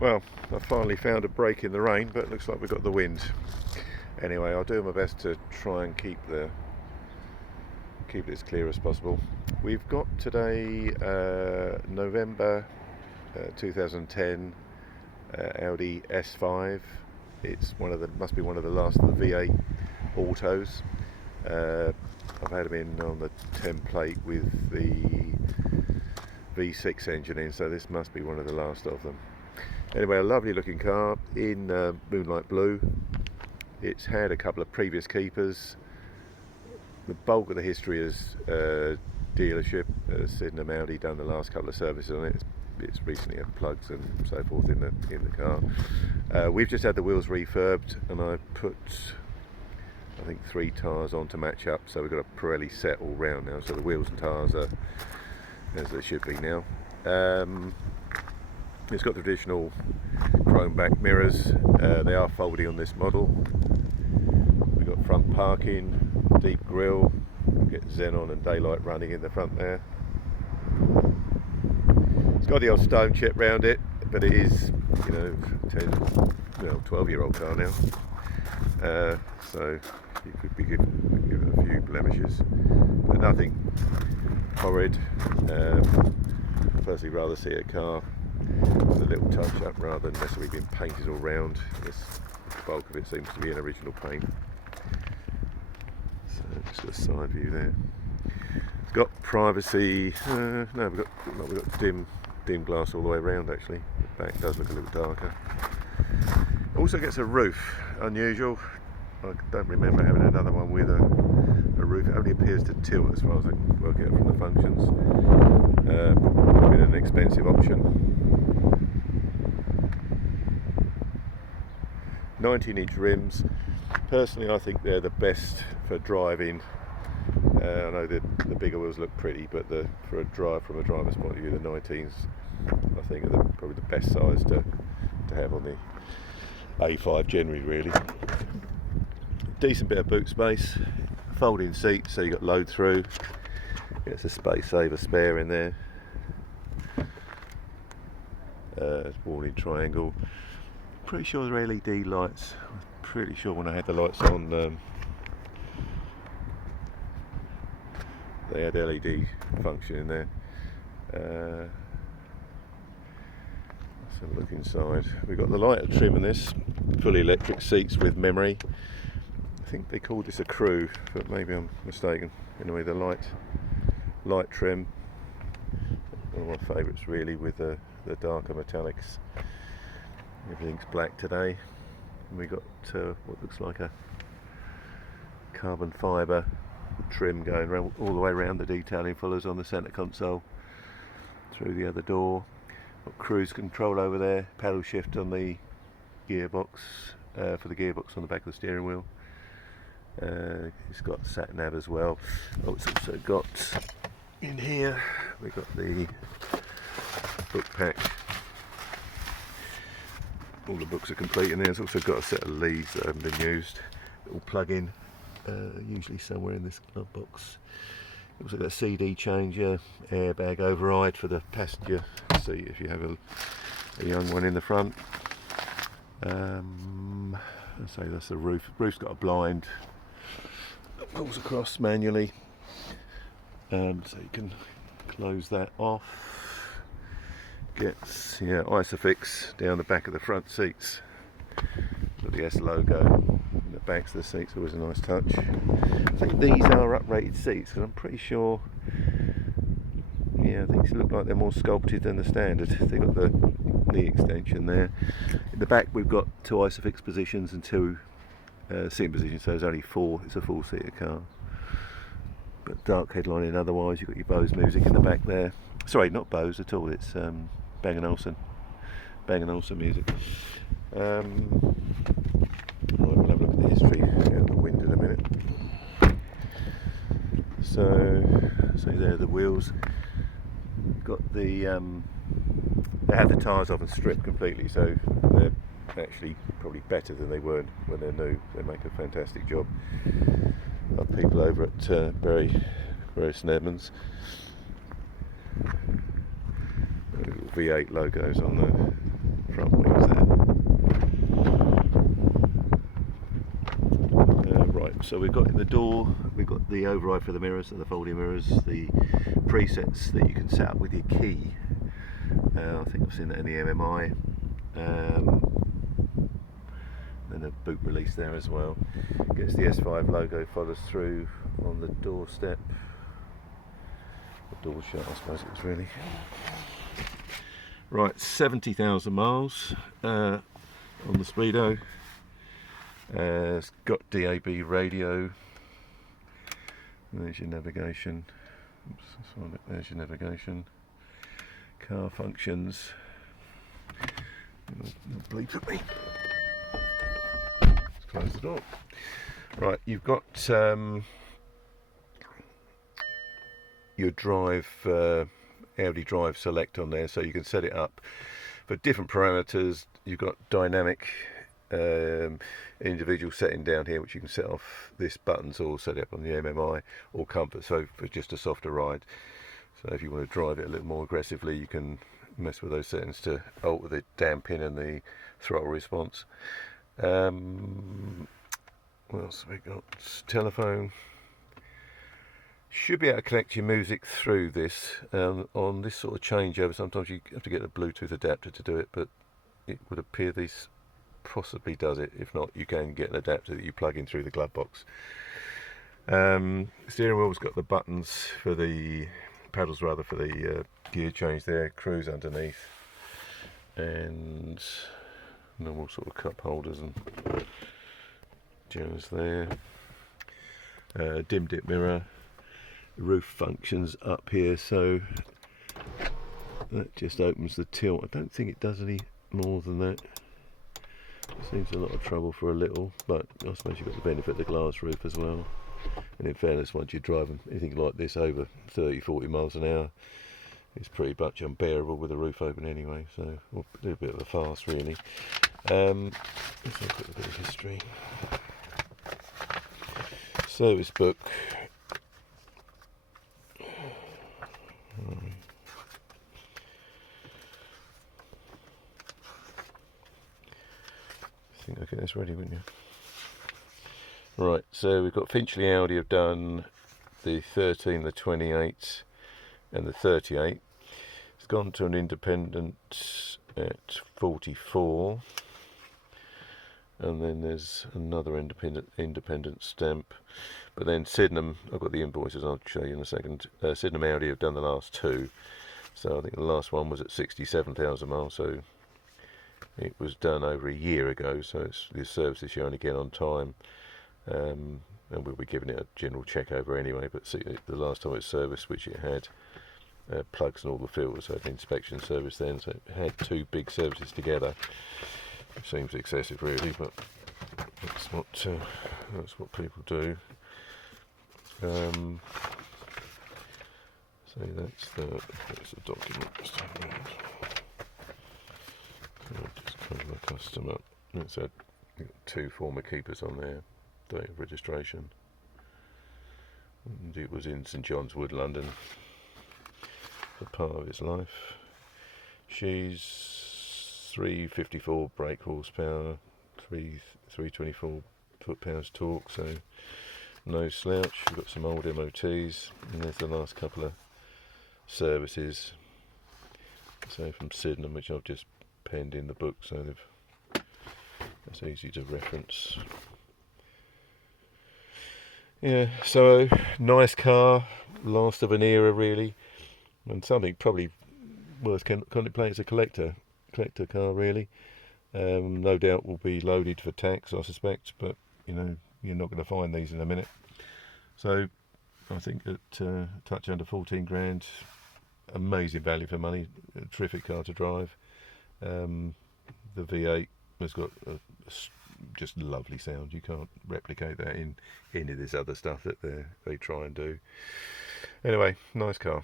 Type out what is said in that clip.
Well, I finally found a break in the rain, but it looks like we've got the wind. Anyway, I'll do my best to try and keep it as clear as possible. We've got today November 2010 Audi A5. It's must be one of the last of the V8 autos. I've had them in on the template with the V6 engine in, so this must be one of the last of them. Anyway, a lovely looking car in moonlight blue. It's had a couple of previous keepers. The bulk of the history is dealership. Sydenham Audi done the last couple of services on it. It's recently had plugs and so forth in the car. We've just had the wheels refurbed, and I put, I think, 3 tyres on to match up, so we've got a Pirelli set all round now, so the wheels and tyres are as they should be now. It's got the traditional chrome back mirrors. They are folding on this model. We've got front parking, deep grille, get xenon and daylight running in the front there. It's got the old stone chip round it, but it is, 12-year-old car now. So you could be given a few blemishes, but nothing horrid. Personally, rather see a car with a little touch up rather than necessarily being painted all round. The bulk of it seems to be an original paint. So just a side view there. It's got privacy. No, we've got dim glass all the way around. Actually, the back does look a little darker. Also gets a roof. Unusual. I don't remember having another one with a roof. It only appears to tilt as far as I can work out from the functions. Would have been an expensive option. 19-inch rims. Personally, I think they're the best for driving. I know the bigger wheels look pretty, but from a driver's point of view, the 19s I think are probably the best size to have on the A5 generally, really. Decent bit of boot space, folding seats, so you got load through. It's a space saver spare in there. Warning triangle. Pretty sure they're LED lights. I'm pretty sure when I had the lights on, they had LED function in there. Let's have a look inside. We've got the lighter trim in this, fully electric seats with memory. I think they called this a crew, but maybe I'm mistaken. Anyway, the light trim, one of my favourites really, with the darker metallics. Everything's black today. And we got what looks like a carbon fibre trim going all the way around. The detailing follows on the centre console through the other door. Got cruise control over there, paddle shift on the gearbox, for the gearbox on the back of the steering wheel. It's got sat nav as well. It's also got in here, we've got the book pack. All the books are complete in there. It's also got a set of leads that haven't been used. Little plug-in, usually somewhere in this glove box. Also got a CD changer, airbag override for the passenger seat if you have a young one in the front. I say that's the roof. The roof's got a blind that pulls across manually, so you can close that off. Gets Isofix down the back of the front seats. Got the S logo in the backs of the seats, always a nice touch. I think these are uprated seats because I'm pretty sure, these look like they're more sculpted than the standard. They've got the knee extension there. In the back we've got 2 Isofix positions and 2 seating positions, so there's only 4. It's a 4-seater car. But dark headlining otherwise. You've got your Bose music in the back there. Sorry, not Bose at all, it's Bang & Olufsen music. We'll have a look at the history out the wind in a minute. So there are the wheels. Got the they have the tyres off and stripped completely, so they're actually probably better than they were when they're new. They make a fantastic job. Got people over at Bury St Edmunds. Little V8 logos on the front wings there. Right, so we've got in the door, we've got the override for the mirrors and the folding mirrors, the presets that you can set up with your key. I think I've seen that in the MMI. And a boot release there as well. Gets the S5 logo, follows through on the doorstep. The door shut, I suppose it was really. Right, 70,000 miles on the Speedo. It's got DAB radio. There's your navigation. Oops, there's your navigation. Car functions. Bleep at me. Let's close the door. Right, you've got your drive, Audi Drive Select on there, so you can set it up for different parameters. You've got dynamic, individual setting down here, which you can set off. This button's all set up on the MMI, or comfort, so for just a softer ride. So if you want to drive it a little more aggressively, you can mess with those settings to alter the damping and the throttle response. What else have we got? Telephone. Should be able to connect your music through this. On this sort of changeover, sometimes you have to get a Bluetooth adapter to do it, but it would appear this possibly does it. If not, you can get an adapter that you plug in through the glove box. Steering wheel's got the buttons for the paddles, rather, for the gear change there. Cruise underneath, and normal sort of cup holders and jazz there. Dim dip mirror. Roof functions up here, so that just opens the tilt. I don't think it does any more than that. It seems a lot of trouble for a little, but I suppose you've got the benefit of the glass roof as well. And in fairness, once you're driving anything like this over 30-40 miles an hour, it's pretty much unbearable with the roof open anyway, so we'll do a bit of a farce really. Let's look at a bit of history. Service book. I think I'll get this ready, wouldn't you? Right, so we've got Finchley Audi have done the 13, the 28 and the 38. It's gone to an independent at 44, and then there's another independent stamp. But then Sydenham, I've got the invoices, I'll show you in a second. Sydenham Audi have done the last two, so I think the last one was at 67,000 miles, so it was done over a year ago, so it's the services you only get on time. And we'll be giving it a general check over anyway, but see, the last time it was serviced, which it had plugs and all the filters, so an inspection service then, so it had two big services together. It seems excessive really, but that's what people do. So that's the document. Just cover the customer. It's had two former keepers on there, date of registration, and it was in St John's Wood, London, for part of its life. She's 354 brake horsepower, 324 foot-pounds torque, so no slouch. We've got some old MOTs, and there's the last couple of services. So from Sydenham, which I've just penned in the book, so that's easy to reference. Yeah, so nice car, last of an era really, and something probably worth contemplating as a collector car really. No doubt will be loaded for tax, I suspect, but you know, you're not going to find these in a minute. So I think that touch under 14 grand, amazing value for money, a terrific car to drive. The V8 has got just lovely sound. You can't replicate that in any of this other stuff that they try and do. Anyway, nice car.